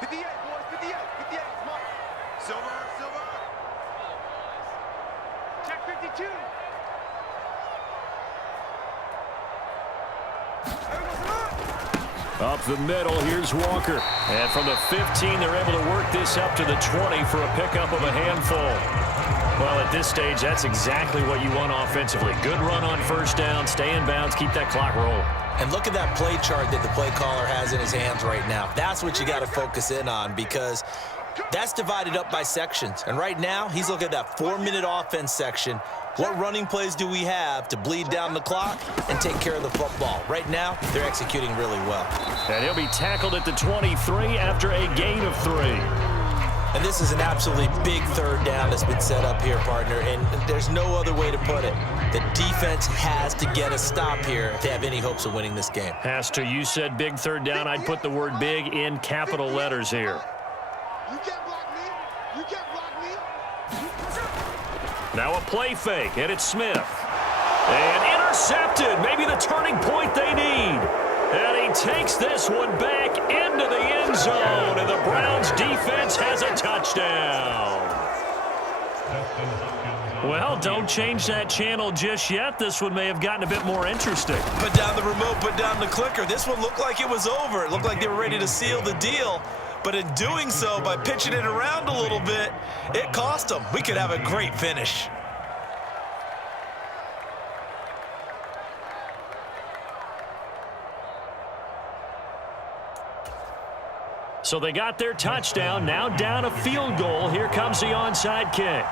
58, boys, 58, 58, come on. Silver, silver. Check 52. Up the middle, here's Walker. And from the 15, they're able to work this up to the 20 for a pickup of a handful. Well, at this stage, that's exactly what you want offensively. Good run on first down, stay in bounds, keep that clock rolling. And look at that play chart that the play caller has in his hands right now. That's what you got to focus in on, because that's divided up by sections. And right now, he's looking at that 4-minute offense section. What running plays do we have to bleed down the clock and take care of the football? Right now, they're executing really well. And he'll be tackled at the 23 after a gain of 3. And this is an absolutely big third down that's been set up here, partner, and there's no other way to put it. The defense has to get a stop here if they have any hopes of winning this game. Has to. You said big third down. I'd put the word big in capital letters here. You can't block me. You can't block me. Now a play fake, and it's Smith. And intercepted. Maybe the turning point they need. And he takes this one back into the end zone, and the Browns defense has a touchdown. Well, don't change that channel just yet. This one may have gotten a bit more interesting. Put down the remote, put down the clicker. This one looked like it was over. It looked like they were ready to seal the deal. But in doing so, by pitching it around a little bit, it cost them. We could have a great finish. So they got their touchdown, now down a field goal. Here comes the onside kick.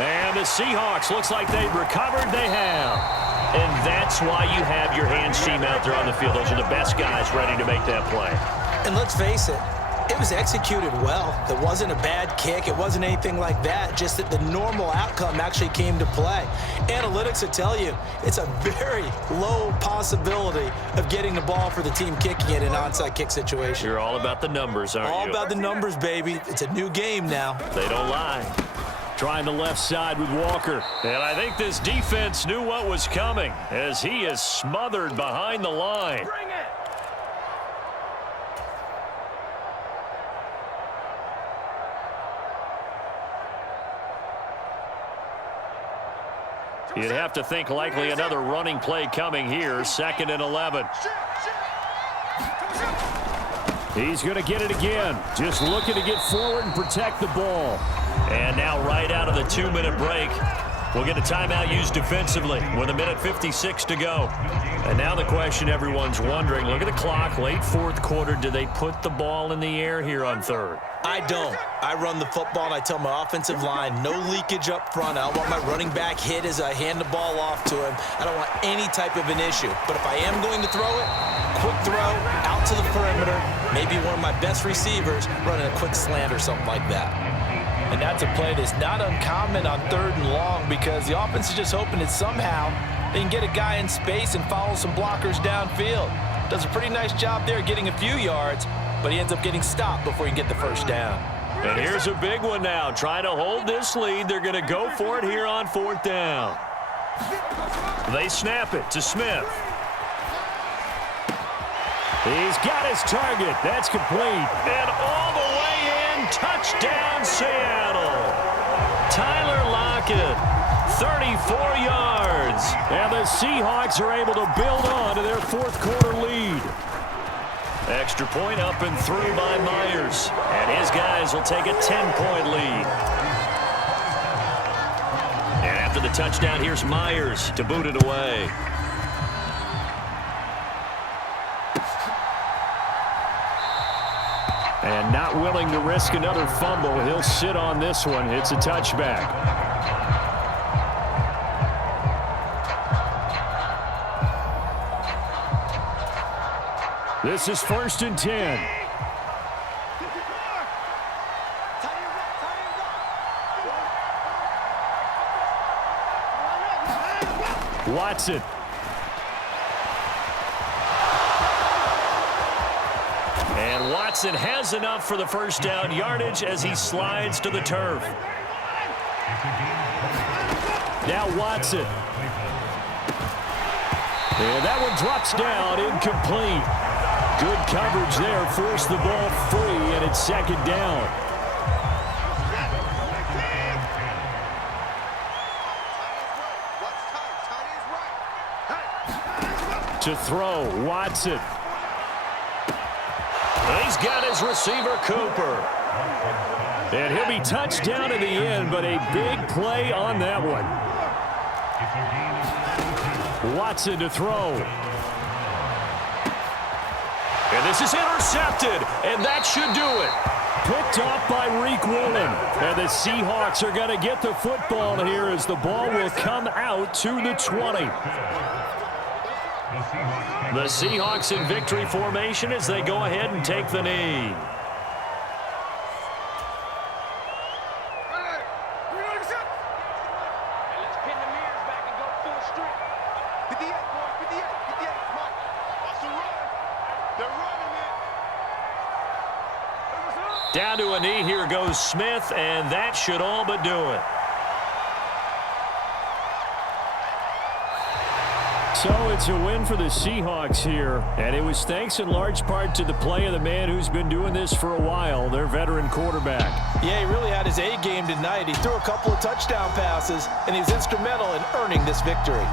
And the Seahawks, looks like they've recovered. They have. And that's why you have your hands team out there on the field. Those are the best guys ready to make that play. And let's face it, it was executed well. It wasn't a bad kick. It wasn't anything like that. Just that the normal outcome actually came to play. Analytics will tell you it's a very low possibility of getting the ball for the team kicking it in an onside kick situation. You're all about the numbers, aren't you? All about the numbers, baby. It's a new game now. They don't lie. Trying the left side with Walker. And I think this defense knew what was coming as he is smothered behind the line. Bring it. You'd have to think likely another running play coming here. 2nd and 11. He's going to get it again. Just looking to get forward and protect the ball. And now right out of the 2-minute break, we'll get a timeout used defensively with 1:56 to go. And now the question everyone's wondering, look at the clock, late 4th quarter, do they put the ball in the air here on 3rd? I don't. I run the football, and I tell my offensive line, no leakage up front. I don't want my running back hit as I hand the ball off to him. I don't want any type of an issue. But if I am going to throw it, quick throw, out to the perimeter, maybe one of my best receivers running a quick slant or something like that. And that's a play that's not uncommon on 3rd and long, because the offense is just hoping that somehow they can get a guy in space and follow some blockers downfield. Does a pretty nice job there getting a few yards, but he ends up getting stopped before he can get the first down. And here's a big one now. Trying to hold this lead. They're going to go for it here on 4th down. They snap it to Smith. He's got his target. That's complete. And all the way in, touchdown Seattle. Tyler Lockett, 34 yards. And the Seahawks are able to build on to their 4th quarter lead. Extra point up and through by Myers. And his guys will take a 10-point lead. And after the touchdown, here's Myers to boot it away. And not willing to risk another fumble, he'll sit on this one. It's a touchback. This is 1st and 10. Watson. And Watson has enough for the first down yardage as he slides to the turf. Now Watson. And that one drops down, incomplete. Good coverage there. Forced the ball free, and it's second down. To throw, Watson. He's got his receiver, Cooper. And he'll be touched down in the end, but a big play on that one. Watson to throw. And this is intercepted, and that should do it. Picked off by Reek Woolen. And the Seahawks are going to get the football here as the ball will come out to the 20. The Seahawks in victory formation as they go ahead and take the knee. Down to a knee, here goes Smith, and that should all but do it. So it's a win for the Seahawks here, and it was thanks in large part to the play of the man who's been doing this for a while, their veteran quarterback. Yeah, he really had his A game tonight. He threw a couple of touchdown passes, and he's instrumental in earning this victory.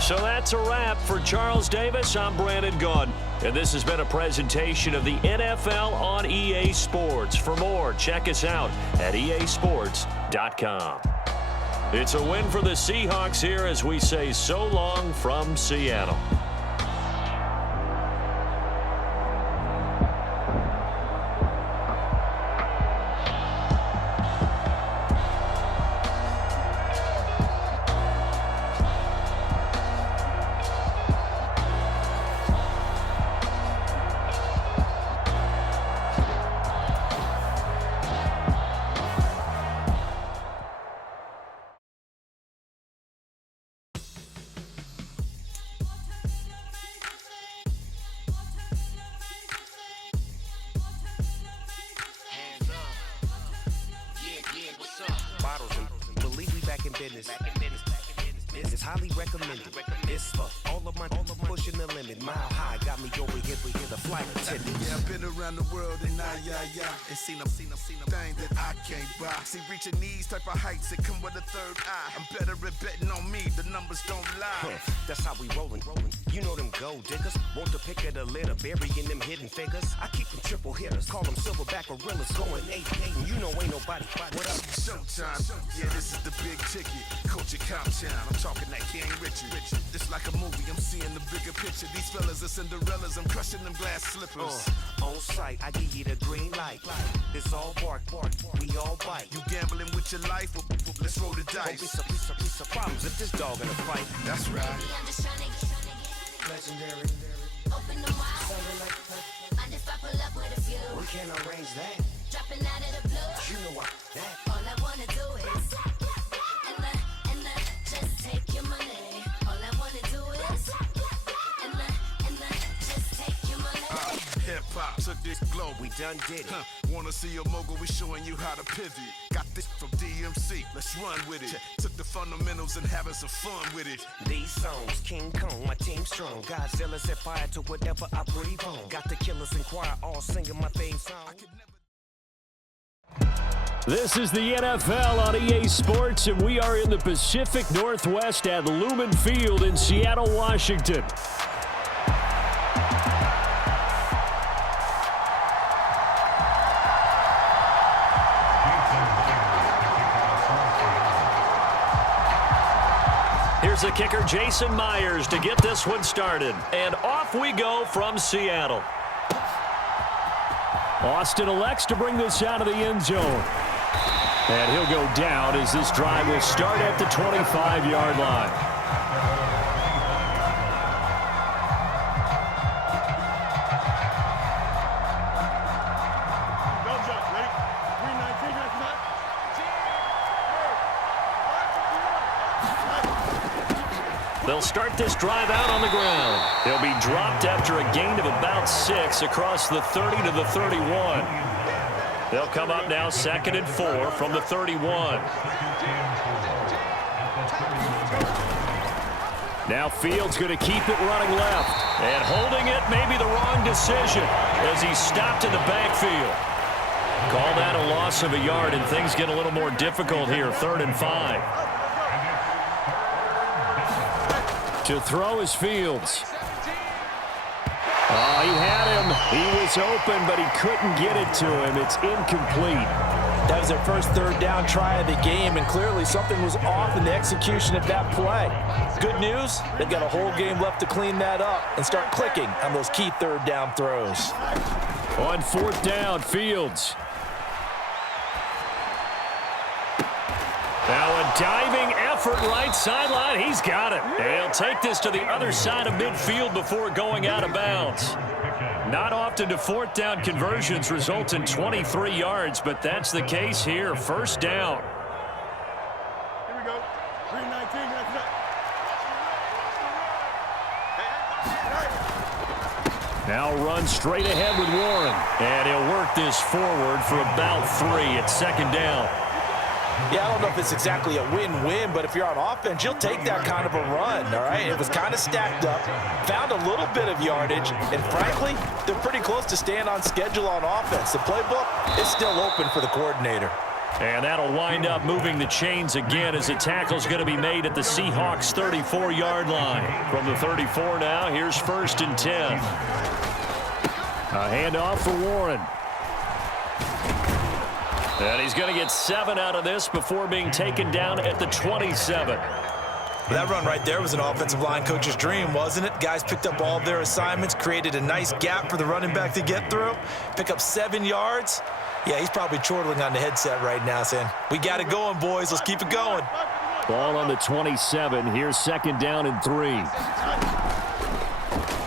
So that's a wrap for Charles Davis. I'm Brandon Gunn, and this has been a presentation of the NFL on EA Sports. For more, check us out at easports.com. It's a win for the Seahawks here as we say so long from Seattle. It's highly recommended. It's for all of my pushing the limit. Mile high got me over here the flight attendant. Yeah, I've been around the world and and seen them thing that I can't buy. See, reaching these type of heights, it come with a third eye. I'm better at betting on me, the numbers don't lie. That's how we rollin'. You know them gold diggers, want to pick at a litter, burying them hidden figures. I keep them triple hitters, call them silverback gorillas, going 8-8, and you know ain't nobody. What up? Showtime, yeah, this is the big ticket. Coach at Comptown, I'm talking that King Richard. It's like a movie, I'm seeing the bigger picture. These fellas are Cinderellas, I'm crushing them glass slippers. On sight, I give you the green light. It's all bark, we all bite. You gambling with your life? Well, let's roll the dice. Don't be some problems if this dog in a fight. That's right. Legendary. Open the wide. Mind if I pull up with a few? We can't arrange that. Dropping out of the blue. You know what? That. All I wanna do is and just take your money. All I wanna do is and just take your money. Hip hop took this globe. We done did it. Wanna see a mogul? We showing you how to pivot. Got this from DMC. Let's run with it. Took the fundamentals and having some fun with it. These songs, King Kong, my team strong. Godzilla set fire to whatever I breathe on. Got the killers in choir all singing my theme song. This is the NFL on EA Sports, and we are in the Pacific Northwest at Lumen Field in Seattle, Washington. Here's the kicker, Jason Myers, to get this one started. And off we go from Seattle. Austin elects to bring this out of the end zone. And he'll go down as this drive will start at the 25-yard line. They'll start this drive out on the ground. They'll be dropped after a gain of about 6 across the 30 to the 31. They'll come up now 2nd and 4 from the 31. Now Fields going to keep it running left. And holding it may be the wrong decision as he's stopped in the backfield. Call that a loss of a yard, and things get a little more difficult here. 3rd and 5. To throw is Fields. Oh, he had him. He was open, but he couldn't get it to him. It's incomplete. That was their first 3rd down try of the game, and clearly something was off in the execution of that play. Good news, they've got a whole game left to clean that up and start clicking on those key 3rd down throws. On 4th down, Fields. Now a diving effort right sideline. He's got it. They'll take this to the other side of midfield before going out of bounds. Not often do 4th down conversions result in 23 yards, but that's the case here. 1st down. Here we go. 319. Now run straight ahead with Warren. And he'll work this forward for about 3 at 2nd down. Yeah, I don't know if it's exactly a win-win, but if you're on offense, you'll take that kind of a run, all right? It was kind of stacked up, found a little bit of yardage, and frankly, they're pretty close to staying on schedule on offense. The playbook is still open for the coordinator. And that'll wind up moving the chains again as the tackle's going to be made at the Seahawks' 34-yard line. From the 34 now, here's 1st and 10. A handoff for Warren. And he's going to get 7 out of this before being taken down at the 27. That run right there was an offensive line coach's dream, wasn't it? Guys picked up all their assignments, created a nice gap for the running back to get through, pick up 7 yards. Yeah, he's probably chortling on the headset right now saying, we got it going, boys. Let's keep it going. Ball on the 27. Here's 2nd down and 3.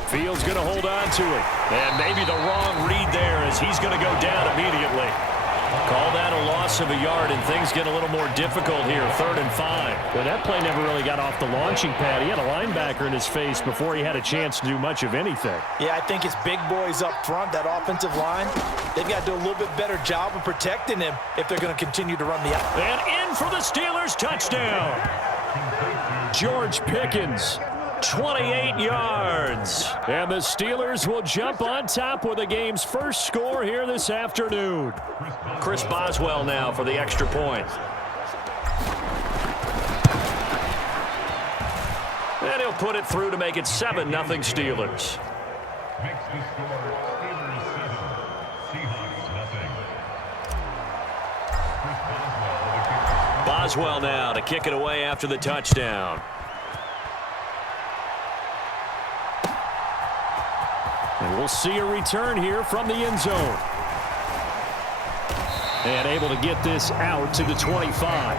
Fields going to hold on to it. And maybe the wrong read there as he's going to go down immediately. Call that a loss of a yard, and things get a little more difficult here. 3rd and 5. Well, that play never really got off the launching pad. He had a linebacker in his face before he had a chance to do much of anything. Yeah, I think it's big boys up front, that offensive line. They've got to do a little bit better job of protecting him if they're going to continue to run the out. And in for the Steelers, touchdown. George Pickens, 28 yards. And the Steelers will jump on top with the game's first score here this afternoon. Chris Boswell now for the extra point. And he'll put it through to make it 7-0 Steelers. Boswell now to kick it away after the touchdown. And we'll see a return here from the end zone. And able to get this out to the 25.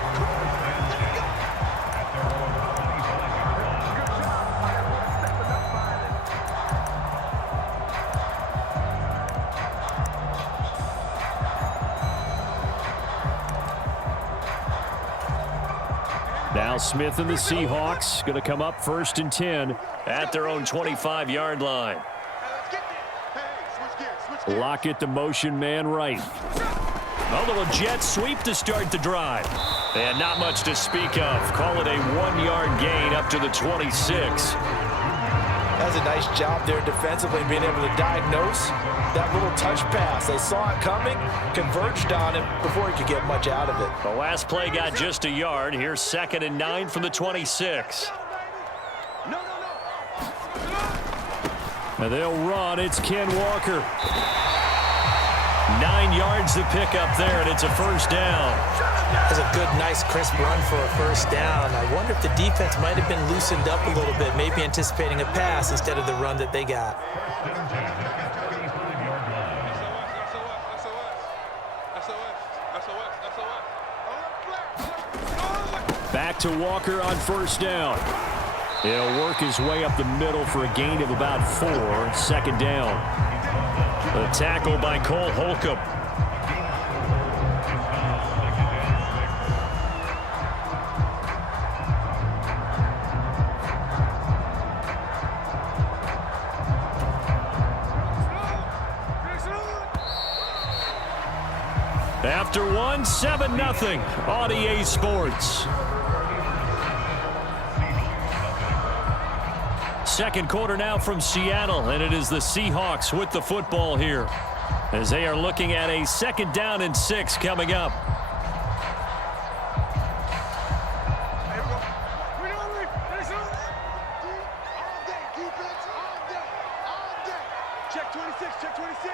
Now Smith and the Seahawks going to come up 1st and 10 at their own 25-yard line. Lockett the motion man right. A little jet sweep to start the drive. And not much to speak of. Call it a 1-yard gain up to the 26. That's a nice job there defensively, being able to diagnose that little touch pass. They saw it coming, converged on him before he could get much out of it. The last play got just a yard. Here's 2nd and 9 from the 26. And they'll run. It's Ken Walker. 9 yards to pick up there, and it's a 1st down. That's a good, nice, crisp run for a 1st down. I wonder if the defense might have been loosened up a little bit, maybe anticipating a pass instead of the run that they got. Back to Walker on 1st down. He'll work his way up the middle for a gain of about 4. 2nd down. The tackle by Cole Holcomb. after one, 7-0 on EA Sports. Second quarter now from Seattle, and it is the Seahawks with the football here as they are looking at a 2nd down and 6 coming up. Check 26, check 26.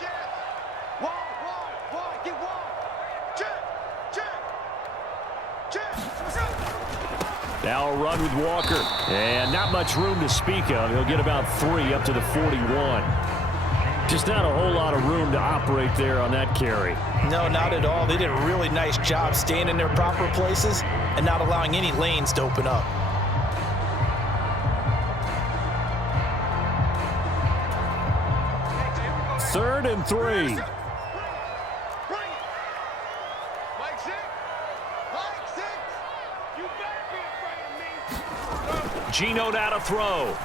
Check. Wide, get wide. Check. Now a run with Walker, and not much room to speak of. He'll get about 3 up to the 41. Just not a whole lot of room to operate there on that carry. No, not at all. They did a really nice job staying in their proper places and not allowing any lanes to open up. Third and 3. Geno now to throw.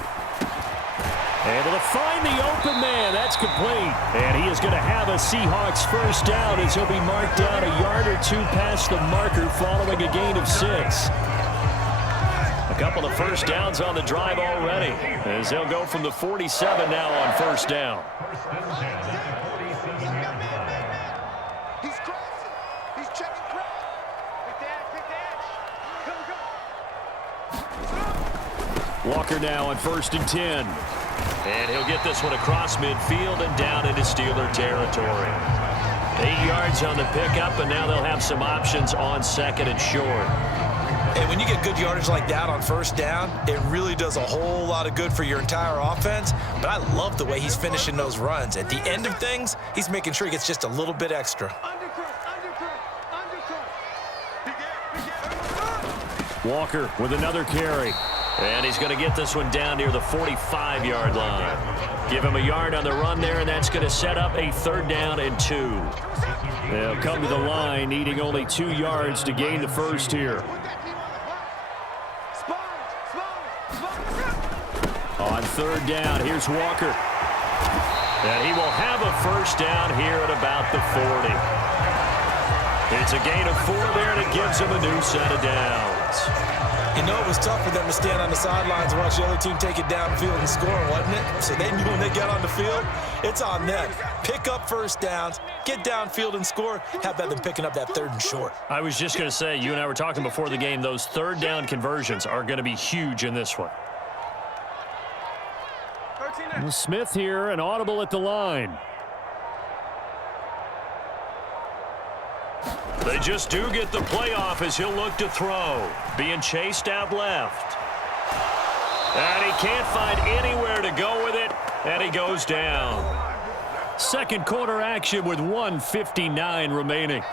Able to find the open man. That's complete. And he is going to have a Seahawks first down as he'll be marked down a yard or 2 past the marker following a gain of 6. A couple of first downs on the drive already as they'll go from the 47 now on first down. He's crossing. He's checking crowd. Walker now on 1st and 10. And he'll get this one across midfield and down into Steeler territory. 8 yards on the pickup, and now they'll have some options on 2nd and short. And when you get good yardage like that on first down, it really does a whole lot of good for your entire offense. But I love the way he's finishing those runs. At the end of things, he's making sure he gets just a little bit extra. Walker with another carry. And he's going to get this one down near the 45-yard line. Give him a yard on the run there, and that's going to set up a 3rd down and 2. They'll come to the line, needing only 2 yards to gain the first here. On 3rd down, here's Walker. And he will have a first down here at about the 40. It's a gain of 4 there, and it gives him a new set of downs. You know, it was tough for them to stand on the sidelines and watch the other team take it downfield and score, wasn't it? So they knew when they got on the field, it's on them. Pick up first downs, get downfield and score. How about them picking up that 3rd and short? I was just going to say, you and I were talking before the game, those 3rd down conversions are going to be huge in this one. Smith here, an audible at the line. They just do get the play off as he'll look to throw. Being chased out left. And he can't find anywhere to go with it, and he goes down. Second quarter action with 1:59 remaining.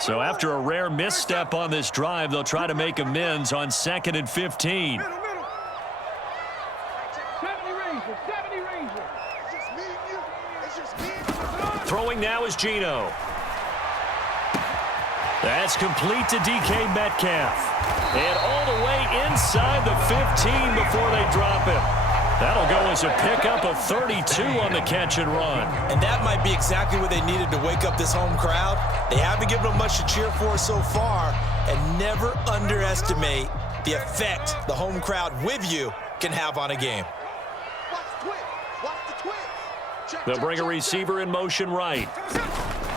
So after a rare misstep on this drive, they'll try to make amends on 2nd and 15. Throwing now is Geno. That's complete to DK Metcalf. And all the way inside the 15 before they drop him. That'll go as a pickup of 32 on the catch and run. And that might be exactly what they needed to wake up this home crowd. They haven't given them much to cheer for so far, and never underestimate the effect the home crowd with you can have on a game. They'll bring a receiver in motion right.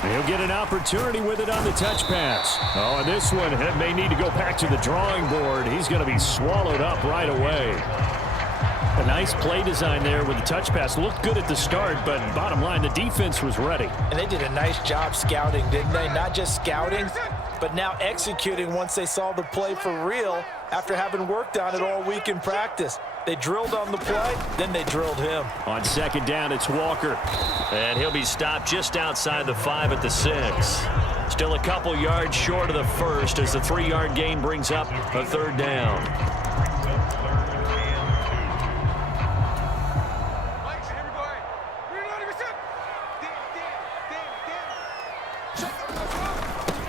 He'll get an opportunity with it on the touch pass. Oh, and this one may need to go back to the drawing board. He's going to be swallowed up right away. A nice play design there with the touch pass. Looked good at the start, but bottom line, the defense was ready. And they did a nice job scouting, didn't they? Not just scouting, but now executing once they saw the play for real after having worked on it all week in practice. They drilled on the play, then they drilled him. On 2nd down, it's Walker. And he'll be stopped just outside the 5 at the 6. Still a couple yards short of the first as the 3-yard gain brings up a 3rd down.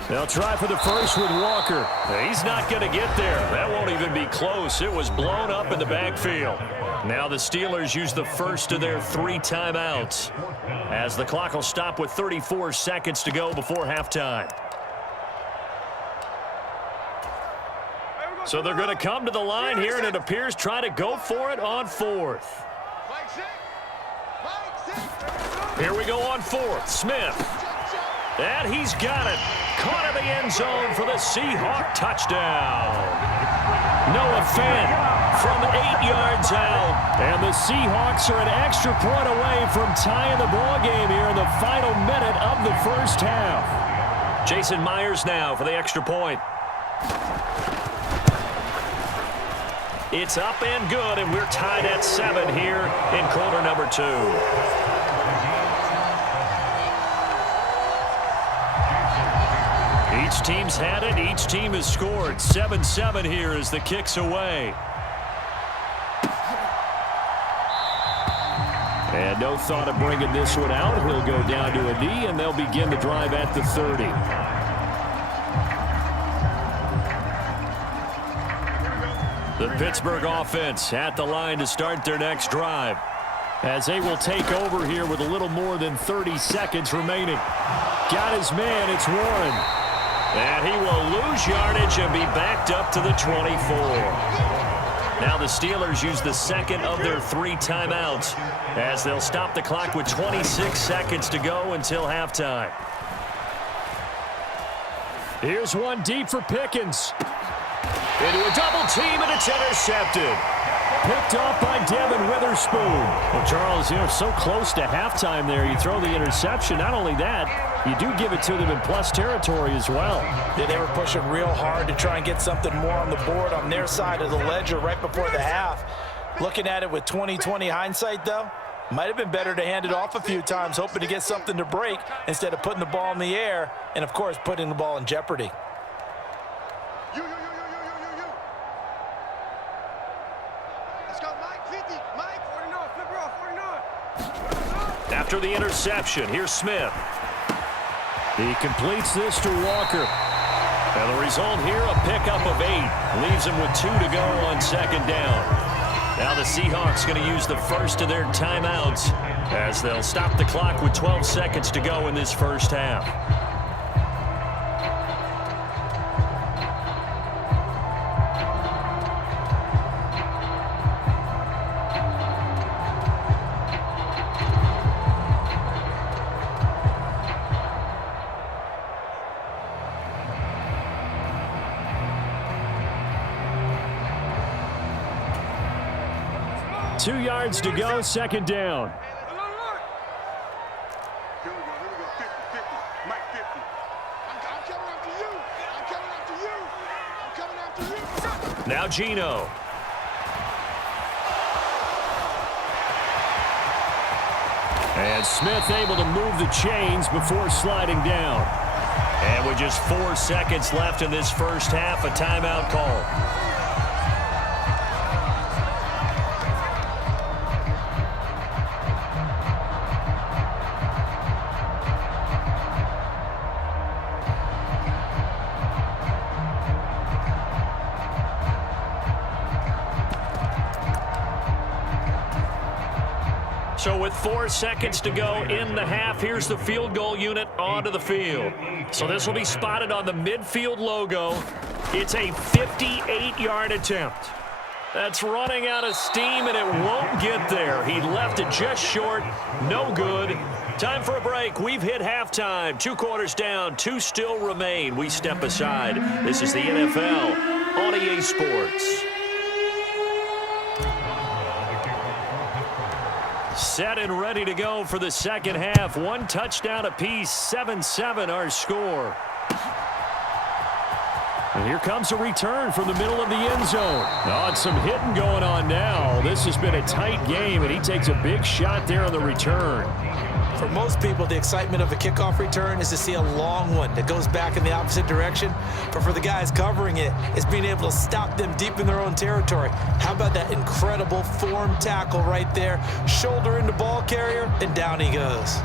They'll try for the first with Walker. He's not going to get there. That won't even be close. It was blown up in the backfield. Now the Steelers use the first of their 3 timeouts, as the clock will stop with 34 seconds to go before halftime. So they're going to come to the line here, and it appears try to go for it on 4th. Here we go on 4th. Smith. And he's got it. Caught in the end zone for the Seahawk touchdown. Noah Fant from 8 yards out. And the Seahawks are an extra point away from tying the ball game here in the final minute of the first half. Jason Myers now for the extra point. It's up and good, and we're tied at 7 here in quarter number 2. Each team's had it. Each team has scored. 7-7 here as the kick's away. And no thought of bringing this one out. He'll go down to a knee, and they'll begin the drive at the 30. The Pittsburgh offense at the line to start their next drive, as they will take over here with a little more than 30 seconds remaining. Got his man. It's Warren. And he will lose yardage and be backed up to the 24. Now the Steelers use the second of their 3 timeouts, as they'll stop the clock with 26 seconds to go until halftime. Here's one deep for Pickens. Into a double team, and it's intercepted. Picked off by Devin Witherspoon. Well, Charles, so close to halftime there. You throw the interception. Not only that, you do give it to them in plus territory as well. Yeah, they were pushing real hard to try and get something more on the board on their side of the ledger right before the half. Looking at it with 20/20 hindsight, though, might have been better to hand it off a few times, hoping to get something to break instead of putting the ball in the air and, of course, putting the ball in jeopardy. After the interception, here's Smith. He completes this to Walker. And the result here, a pickup of 8. Leaves him with 2 to go on second down. Now the Seahawks going to use the first of their timeouts, as they'll stop the clock with 12 seconds to go in this first half. Two yards to go, second down. Here we go. 50, 50. Mike 50. I'm coming after you. I'm coming after you. I'm coming after you. Now Geno. And Smith able to move the chains before sliding down. And with just 4 seconds left in this first half, a timeout call. So with 4 seconds to go in the half, here's the field goal unit onto the field. So this will be spotted on the midfield logo. It's a 58-yard attempt. That's running out of steam, and it won't get there. He left it just short. No good. Time for a break. We've hit halftime. 2 quarters down. 2 still remain. We step aside. This is the NFL on EA Sports. Set and ready to go for the second half. 1 touchdown apiece. 7-7 our score. And here comes a return from the middle of the end zone. Oh, it's some hitting going on now. This has been a tight game, and he takes a big shot there on the return. For most people, the excitement of a kickoff return is to see a long one that goes back in the opposite direction. But for the guys covering it, it's being able to stop them deep in their own territory. How about that incredible form tackle right there? Shoulder into ball carrier, and down he goes.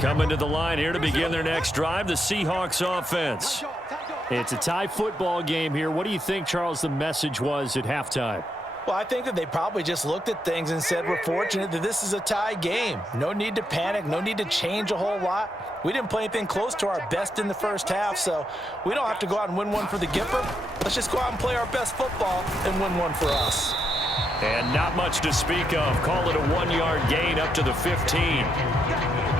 Coming to the line here to begin their next drive, the Seahawks offense. It's a tie football game here. What do you think, Charles, the message was at halftime? Well, I think that they probably just looked at things and said, we're fortunate that this is a tie game. No need to panic, no need to change a whole lot. We didn't play anything close to our best in the first half, so we don't have to go out and win one for the Gipper. Let's just go out and play our best football and win one for us. And not much to speak of. Call it a 1-yard gain up to the 15.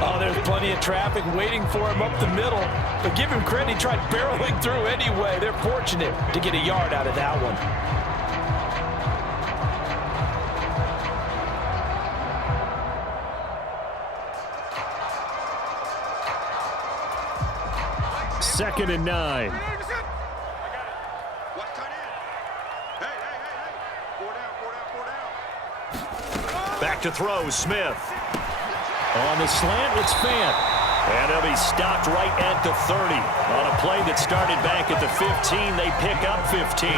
Oh, there's plenty of traffic waiting for him up the middle. But give him credit, he tried barreling through anyway. They're fortunate to get a yard out of that one. Second and 9. Back to throw, Smith. On the slant, it's Fant. And he'll be stopped right at the 30. On a play that started back at the 15, they pick up 15.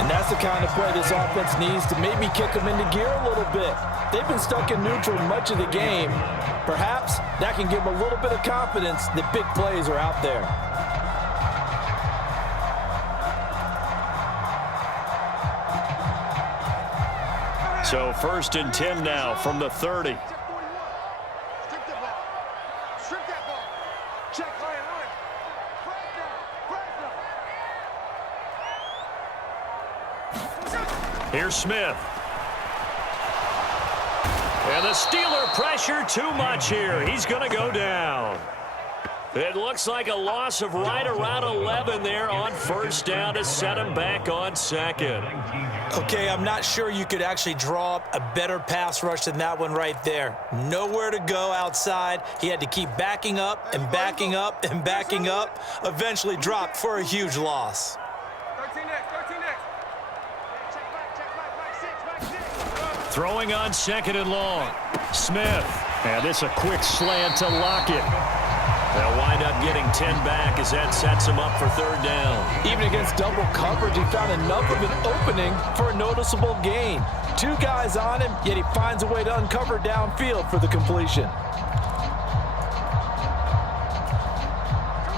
And that's the kind of play this offense needs to maybe kick them into gear a little bit. They've been stuck in neutral much of the game. Perhaps that can give them a little bit of confidence that big plays are out there. So 1st and 10 now from the 30. Here's Smith. And the Steeler pressure too much here. He's going to go down. It looks like a loss of right around 11 there on 1st down to set him back on 2nd. Okay, I'm not sure you could actually draw up a better pass rush than that one right there. Nowhere to go outside. He had to keep backing up and backing up and backing up. Eventually dropped for a huge loss. 13 next. Throwing on 2nd and long. Smith. And this a quick slant to Lockett. They'll wind up getting 10 back as that sets him up for 3rd down. Even against double coverage, he found enough of an opening for a noticeable gain. 2 guys on him, yet he finds a way to uncover downfield for the completion.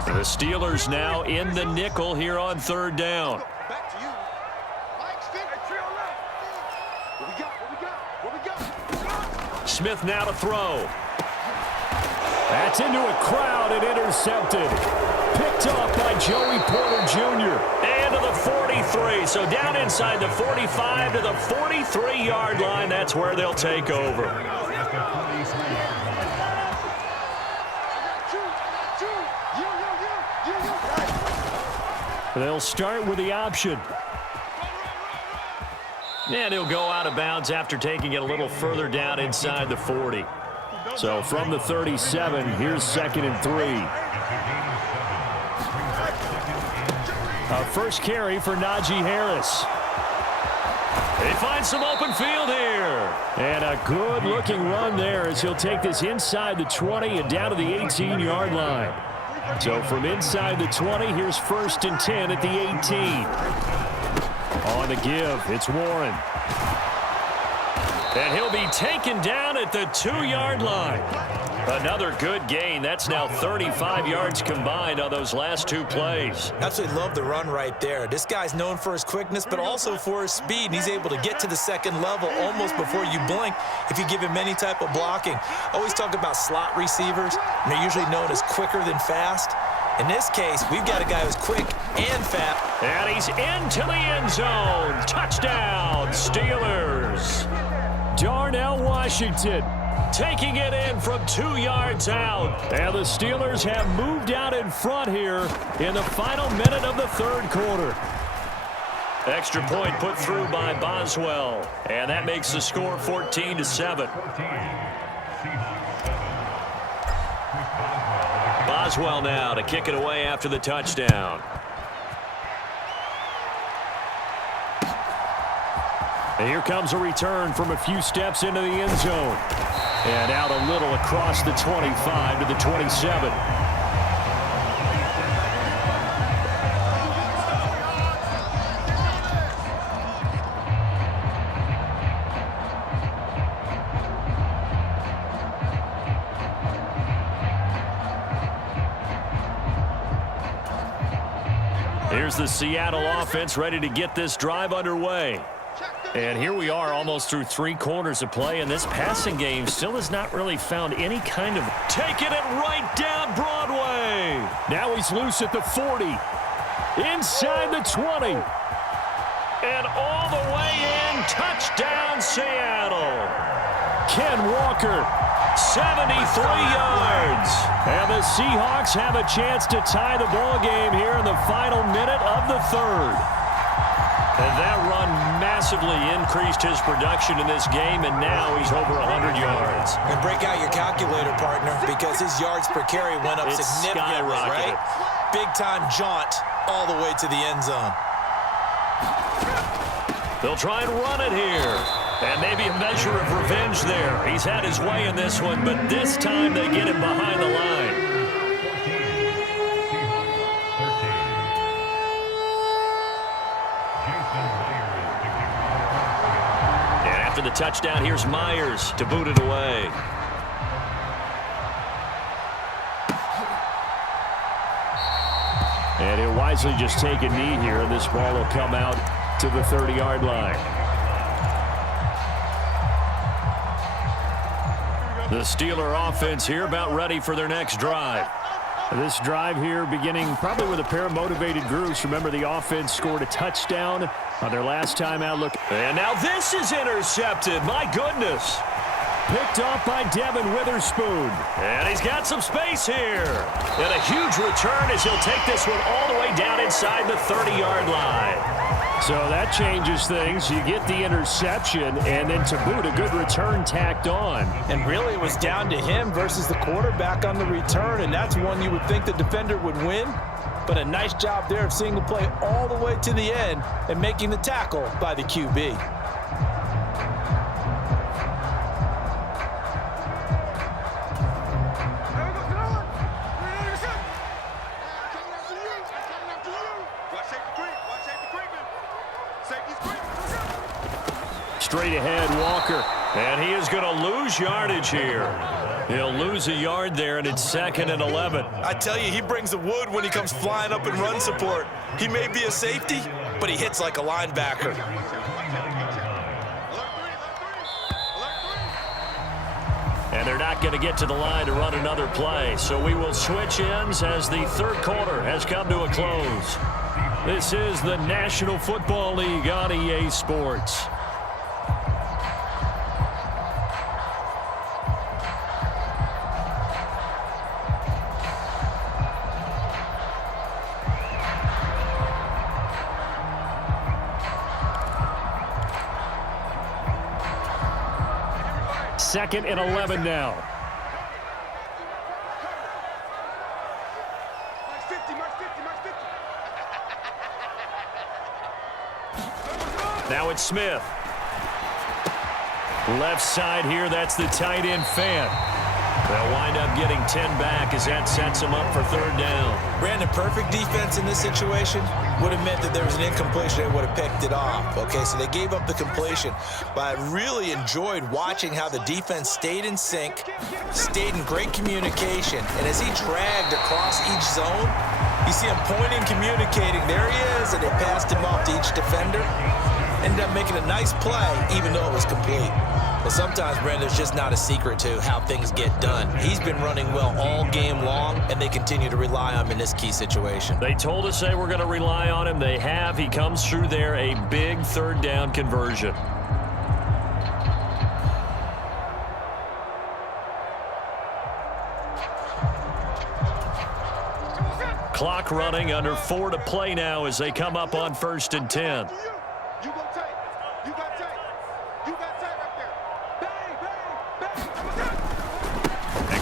The Steelers now in the nickel here on 3rd down. Back to you. Mike's fit. What we got? Smith now to throw. That's into a crowd and intercepted. Picked off by Joey Porter Jr. And to the 43. So down inside the 45 to the 43-yard line. That's where they'll take over. They'll start with the option. And he'll go out of bounds after taking it a little further down inside the 40. So from the 37, here's 2nd and 3. A first carry for Najee Harris. They find some open field here. And a good-looking run there as he'll take this inside the 20 and down to the 18-yard line. So from inside the 20, here's 1st and 10 at the 18. On the give, it's Warren. And he'll be taken down at the 2-yard line. Another good gain. That's now 35 yards combined on those last 2 plays. Absolutely love the run right there. This guy's known for his quickness, but also for his speed. And he's able to get to the 2nd level almost before you blink if you give him any type of blocking. I always talk about slot receivers, and they're usually known as quicker than fast. In this case, we've got a guy who's quick and fast. And he's into the end zone. Touchdown, Steelers. Darnell Washington taking it in from 2 yards out. And the Steelers have moved out in front here in the final minute of the 3rd quarter. Extra point put through by Boswell. And that makes the score 14-7. Boswell now to kick it away after the touchdown. And here comes a return from a few steps into the end zone. And out a little across the 25 to the 27. Here's the Seattle offense ready to get this drive underway. And here we are almost through 3 quarters of play, and this passing game still has not really found any kind of... Taking it right down Broadway. Now he's loose at the 40. Inside the 20. And all the way in. Touchdown, Seattle. Ken Walker, 73 yards. And the Seahawks have a chance to tie the ball game here in the final minute of the 3rd. And that run massively increased his production in this game, and now he's over 100 yards. And break out your calculator, partner, because his yards per carry went up significantly, right? Big-time jaunt all the way to the end zone. They'll try and run it here. And maybe a measure of revenge there. He's had his way in this one, but this time they get him behind the line. And after the touchdown, here's Myers to boot it away. And he'll wisely just take a knee here, and this ball will come out to the 30-yard line. The Steeler offense here about ready for their next drive. This drive here beginning probably with a pair of motivated groups. Remember, the offense scored a touchdown on their last time out. Look, and now this is intercepted. My goodness. Picked off by Devin Witherspoon. And he's got some space here. And a huge return as he'll take this one all the way down inside the 30-yard line. So that changes things. You get the interception, and then to boot, a good return tacked on. And really, it was down to him versus the quarterback on the return, and that's one you would think the defender would win. But a nice job there of seeing the play all the way to the end and making the tackle by the QB. Straight ahead, Walker. And he is going to lose yardage here. He'll lose a yard there, and it's 2nd and 11. I tell you, he brings the wood when he comes flying up in run support. He may be a safety, but he hits like a linebacker. And they're not going to get to the line to run another play. So we will switch ends as the 3rd quarter has come to a close. This is the National Football League on EA Sports. Second and 11 now. Now it's Smith. Left side here, that's the tight end Fan. They'll wind up getting 10 back as that sets them up for 3rd down. Brandon, perfect defense in this situation would have meant that there was an incompletion. They would have picked it off. Okay, so they gave up the completion. But I really enjoyed watching how the defense stayed in sync, stayed in great communication. And as he dragged across each zone, you see him pointing, communicating. There he is, and they passed him off to each defender. Ended up making a nice play, even though it was complete. But sometimes, Brandon, there's just not a secret to how things get done. He's been running well all game long, and they continue to rely on him in this key situation. They told us they were going to rely on him. They have. He comes through there, a big 3rd down conversion. Clock running, under 4 to play now as they come up on 1st and 10.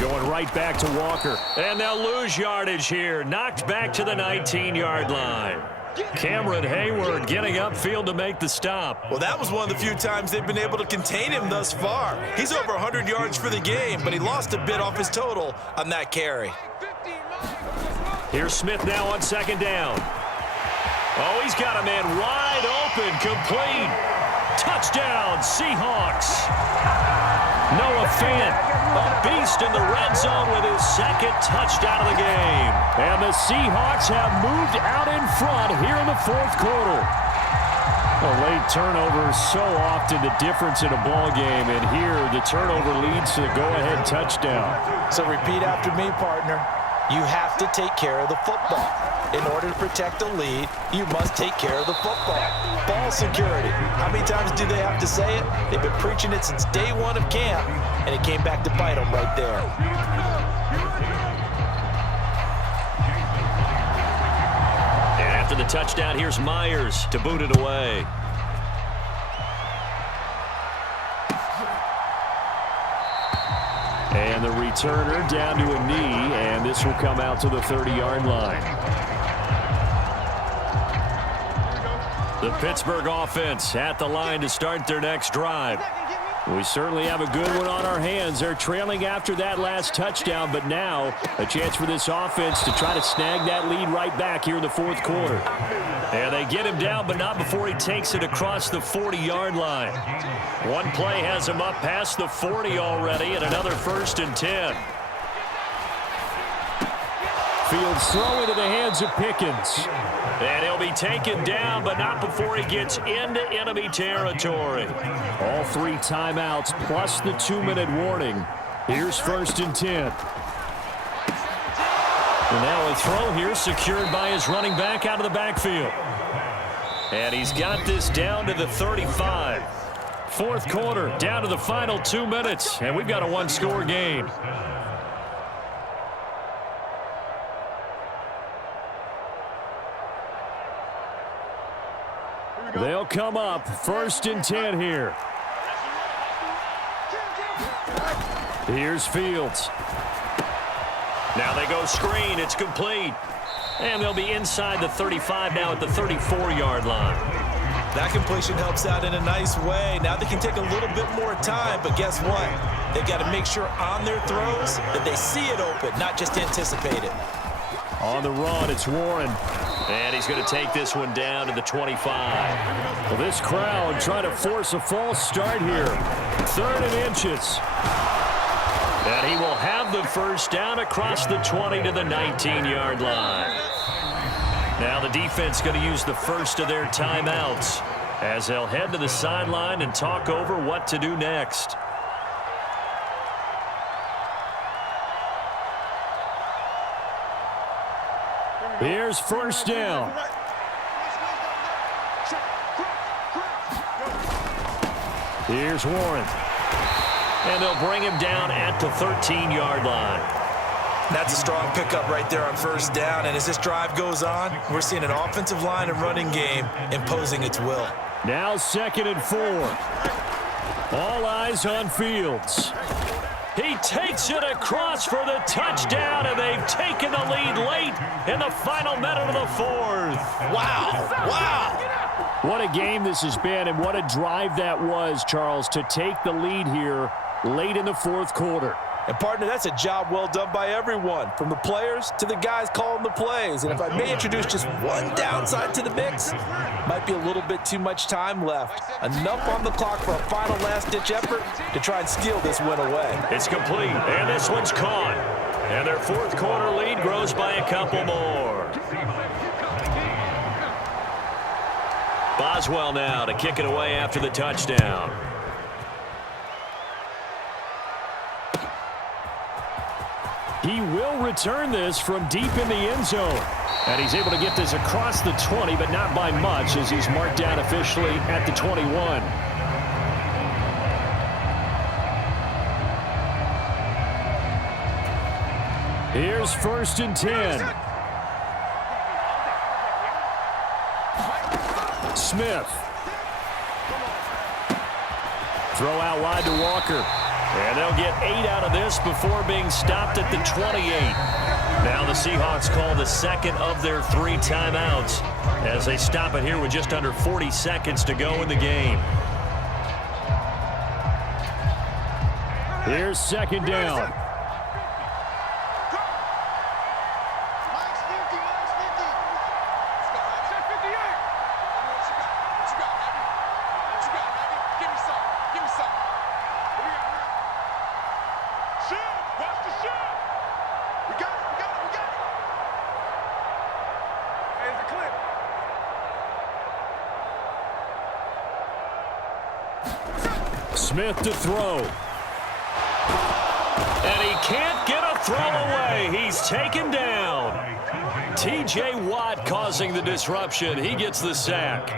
Going right back to Walker. And they'll lose yardage here. Knocked back to the 19-yard line. Cameron Hayward getting upfield to make the stop. Well, that was one of the few times they've been able to contain him thus far. He's over 100 yards for the game, but he lost a bit off his total on that carry. Here's Smith now on 2nd down. Oh, he's got a man wide open, complete. Touchdown, Seahawks. Noah Fant, a beast in the red zone with his second touchdown of the game. And the Seahawks have moved out in front here in the fourth quarter. A late turnover so often the difference in a ball game, and here the turnover leads to the go-ahead touchdown. So repeat after me, partner. You have to take care of the football. In order to protect the lead, you must take care of the football. Ball security. How many times do they have to say it? They've been preaching it since day one of camp, and it came back to bite them right there. And after the touchdown, here's Myers to boot it away. And the returner down to a knee, and this will come out to the 30-yard line. The Pittsburgh offense at the line to start their next drive. We certainly have a good one on our hands. They're trailing after that last touchdown, but now a chance for this offense to try to snag that lead right back here in the fourth quarter. And they get him down, but not before he takes it across the 40-yard line. One play has him up past the 40 already, and another 1st and 10. Fields throw into the hands of Pickens. And he'll be taken down, but not before he gets into enemy territory. All 3 timeouts plus the 2-minute warning. Here's 1st and 10. And now a throw here secured by his running back out of the backfield. And he's got this down to the 35. Fourth quarter, down to the final 2 minutes, and we've got a one-score game. They'll come up 1st and 10 here. Here's Fields. Now they go screen. It's complete. And they'll be inside the 35 now at the 34-yard line. That completion helps out in a nice way. Now they can take a little bit more time, but guess what? They've got to make sure on their throws that they see it open, not just anticipate it. On the run, it's Warren. And he's going to take this one down to the 25. Well, this crowd trying to force a false start here. 3rd and inches. And he will have the first down across the 20 to the 19-yard line. Now the defense going to use the first of their timeouts as they'll head to the sideline and talk over what to do next. Here's 1st down. Here's Warren. And they'll bring him down at the 13-yard line. That's a strong pickup right there on 1st down. And as this drive goes on, we're seeing an offensive line and running game imposing its will. Now 2nd and 4. All eyes on Fields. He takes it across for the touchdown, and they've taken the lead late in the final minute of the 4th. Wow. Wow. What a game this has been, and what a drive that was, Charles, to take the lead here late in the fourth quarter. And, partner, that's a job well done by everyone, from the players to the guys calling the plays. And if I may introduce just one downside to the mix, might be a little bit too much time left. Enough on the clock for a final last-ditch effort to try and steal this win away. It's complete, and this one's caught. And their fourth quarter lead grows by a couple more. Boswell now to kick it away after the touchdown. He will return this from deep in the end zone. And he's able to get this across the 20, but not by much, as he's marked down officially at the 21. Here's 1st and 10. Smith. Throw out wide to Walker. And they'll get 8 out of this before being stopped at the 28. Now the Seahawks call the second of their 3 timeouts as they stop it here with just under 40 seconds to go in the game. Here's 2nd down. Smith to throw. And he can't get a throw away. He's taken down. T.J. Watt causing the disruption. He gets the sack.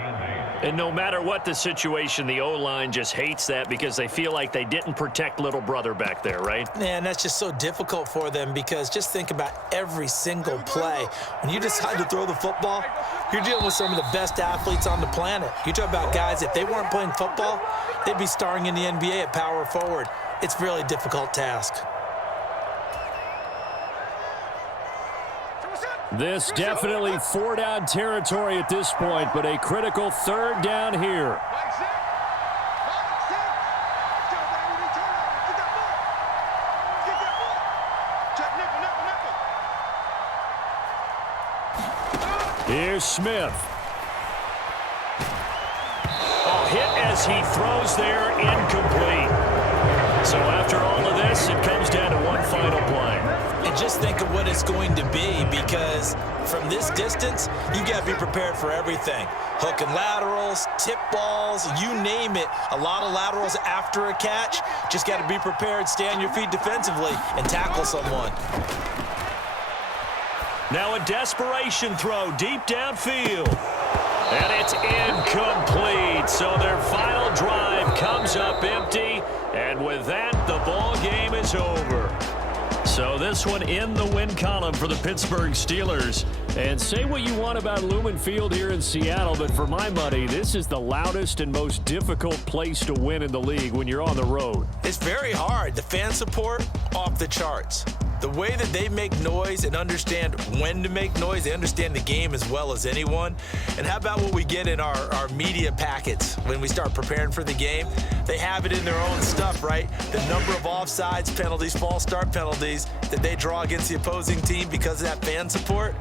And no matter what the situation, the O-line just hates that because they feel like they didn't protect little brother back there, right? Man, that's just so difficult for them because just think about every single play. When you decide to throw the football, you're dealing with some of the best athletes on the planet. You talk about guys, if they weren't playing football, they'd be starring in the NBA at power forward. It's a really difficult task. This definitely 4-down territory at this point, but a critical 3rd down here. Here's Smith. A hit as he throws there, incomplete. So after all of this, it comes down to one final play. And just think of what it's going to be because from this distance, you got to be prepared for everything. Hook and laterals, tip balls, you name it. A lot of laterals after a catch. Just got to be prepared, stay on your feet defensively, and tackle someone. Now a desperation throw deep downfield. And it's incomplete. So their final drive comes up empty. And with that, the ball game is over. So this one in the win column for the Pittsburgh Steelers. And say what you want about Lumen Field here in Seattle, but for my money, this is the loudest and most difficult place to win in the league when you're on the road. It's very hard. The fan support, off the charts. The way that they make noise and understand when to make noise, they understand the game as well as anyone. And how about what we get in our media packets when we start preparing for the game? They have it in their own stuff, right? The number of offsides penalties, false start penalties that they draw against the opposing team because of that fan support.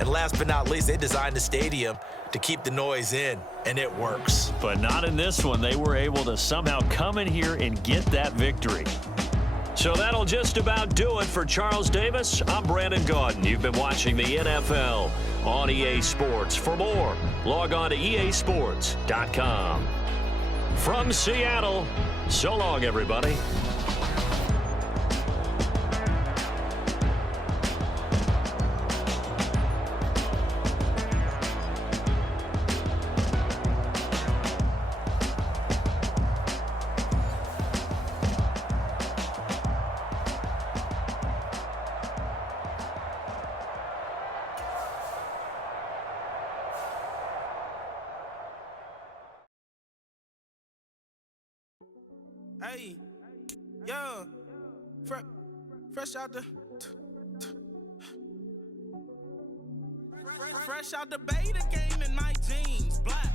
And last but not least, they designed a stadium to keep the noise in, and it works. But not in this one. They were able to somehow come in here and get that victory. So that'll just about do it for Charles Davis. I'm Brandon Gaudin. You've been watching the NFL on EA Sports. For more, log on to easports.com. From Seattle, so long, everybody. Hey, yeah, fresh out the beta game in my jeans, black.